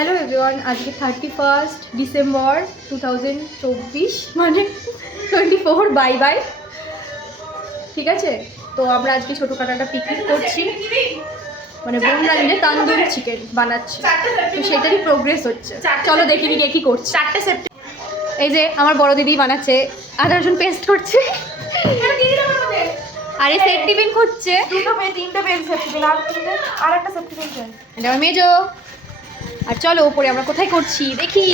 Hello everyone, আজকে 31 December 2024 মানে 24 bye bye. ঠিক আছে, তো আমরা আজকে ছোটোখাটো একটা পিকনিক করছি, মানে বোনরা মিলে তান্দুরি চিকেন বানাচ্ছি, তো সেটারই প্রোগ্রেস হচ্ছে। চলো দেখি নি কে কী করছে। 4 সেপ্টেম্বর এই যে আমার বড় দিদি বানাচ্ছে, আদা রসুন পেস্ট করছে, আর এই সেফটি পিন খুঁজছে। তিনটে পেন সেফটি পিন আর একটা সেফটি পিন চাই। এটা আমার মেজো। আর চলো উপরে আমরা কোথায় করছি দেখি।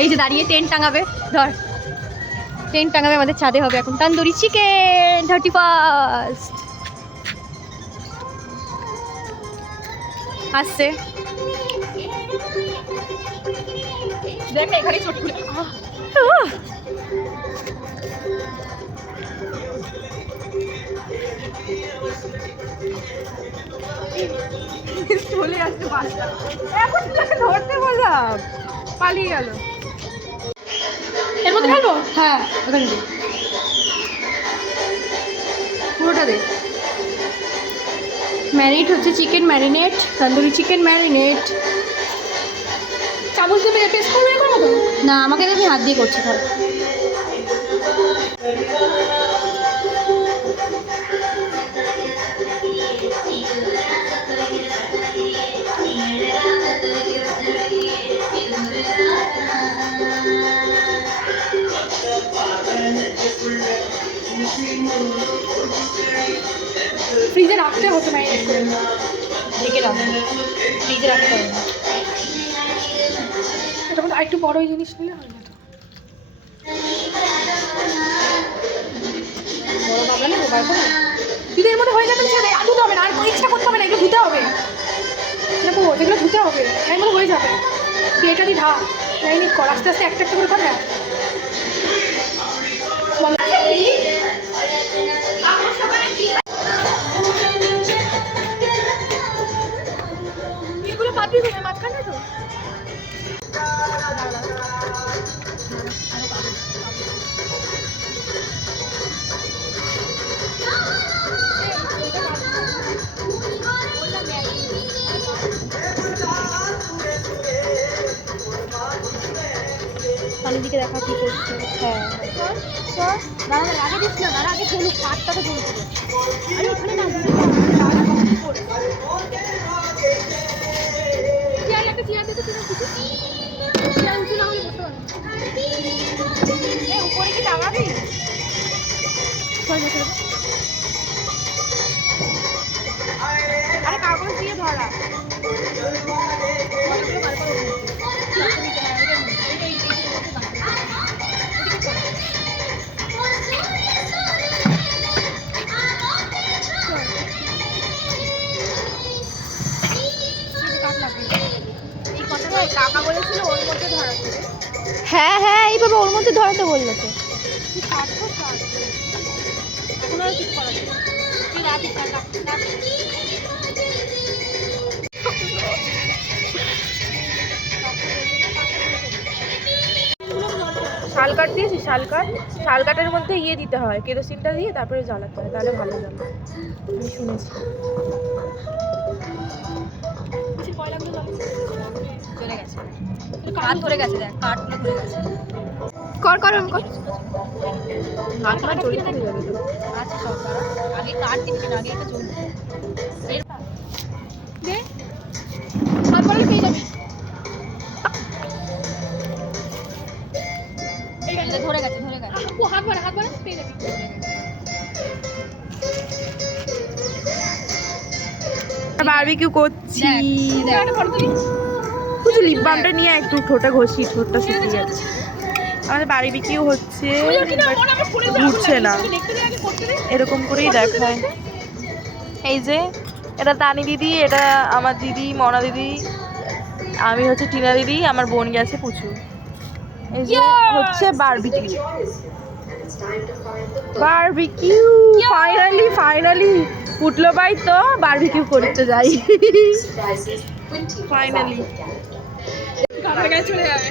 এই যে দাঁড়িয়ে টেন্ট টাঙাবে, ধর টেন্ট টাঙাবে আমাদের ছাদে, হবে এখন তান্দুরি চিকেন 31 আসছে। দেখ এখানে ছোট চলে আসছে বাসটা, এখন তাকে ধরতে বললাম, পালিয়ে গেল। এর মধ্যে ঢালবো? হ্যাঁ ওখানে দে, পুরোটা দে। ম্যারিনেট হচ্ছে chicken marinate, tandoori chicken marinate. চামচ দেবে পেস্ট করবে এরকম মতো? না, আমাকে আমি হাত দিয়ে করছি। ধর ফ্রিজে রাখতে হতো, ম্যারিনেট করে ঢেকে রাখতে, ফ্রিজে রাখতে হবে না। এটা মধ্যে আরেকটু বড় জিনিস নিলে হয় না তো। বড় বাবলা নেবো, বার করে দিদি এর মধ্যে হয়ে যাবে, ছেড়ে আর ধুতে হবে না, আর এক্সট্রা করতে হবে না, এগুলো ধুতে হবে। দেখো যেগুলো ধুতে হবে এর মধ্যে হয়ে যাবে। তুই এটা দিয়ে ঢাক, ম্যারিনেট কর, আস্তে আস্তে একটা একটা করে কর। হ্যাঁ এগুলো বাদ দিয়ে দেবে মাঝখানে তো। সামনের দিকে দেখা কি করছে। হ্যাঁ দাঁড়া আগে দিস না, দাঁড়া আগে চলুক, কাঠটাকে চলুক। আরে ওখানে না চেয়ার একটা চেয়ার দিতে, চেয়ার উঁচু না হলে বসতে পারবে। উপরে কি টাঙাবি? আরে কাগজ দিয়ে ধরা। কাকা বলেছিল ওর মধ্যে ধরাতে। হ্যাঁ হ্যাঁ এইভাবে ওর মধ্যে ধরাতে বললো তো। এখন আর কিছু করা যাবে না। তুই রাখি টাকা শাল কাঠ দিয়েছি, শাল কাঠের মধ্যে ইয়ে দিতে হয়, কেরোসিনটা দিয়ে তারপরে জ্বালাতে হয়, তাহলে ভালো জ্বালা। আমি শুনেছি। চলে গেছে, কাঠ ধরে গেছে, দেখ কাঠগুলো ধরে গেছে। কর কর আমি কর। হাতটা চড়িয়ে চলে যাবে তো। আচ্ছা সব দাঁড়া, আগে কাঠ দিবি না, আগে এটা জ্বলবে। দে হাত বাড়ালে পেয়ে যাবি। ধরে গেছে ধরে গেছে। ও হাত বাড়া পেয়ে যাবি। বারবিকিউ করছি। কিছু লিপ বামটা নিয়ে একটু ঠোঁটটা ঘষি, ঠোঁটটা শুকিয়ে যাচ্ছে। আমাদের বারবিকিউ হচ্ছে, ঘুরছে না, এরকম করেই দেখায়। এই যে এটা তানি দিদি, এটা আমার দিদি মনা দিদি, আমি হচ্ছে টিনা দিদি, আমার বোন গেছে পুচু। এই যে হচ্ছে বারবিকিউ ফাইনালি উঠলো ভাই, তো বারবিকিউ করতে যাই ফাইনালি। চলে যাবে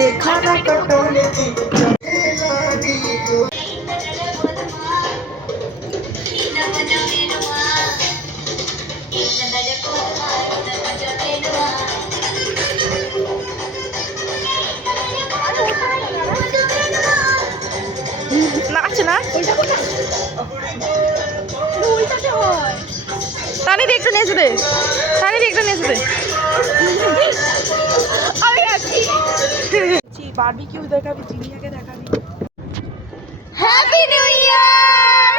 দেখা তানি দি একটু নেচে দে, তানি দি একটু নেচে দে। বারবিকিউ দেখাবি, জিনিয়াকে দেখাবি। Happy new year.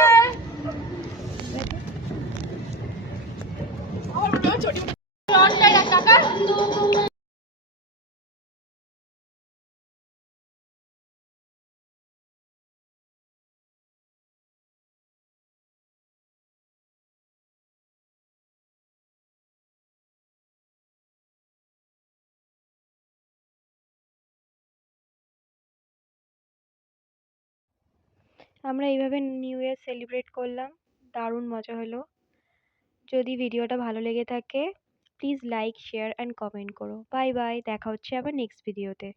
আমরা এইভাবে নিউ ইয়ার সেলিব্রেট করলাম, দারুণ মজা হলো। যদি ভিডিওটা ভালো লেগে থাকে please like, share and comment করো। বাই বাই, দেখা হচ্ছে আবার নেক্সট ভিডিওতে।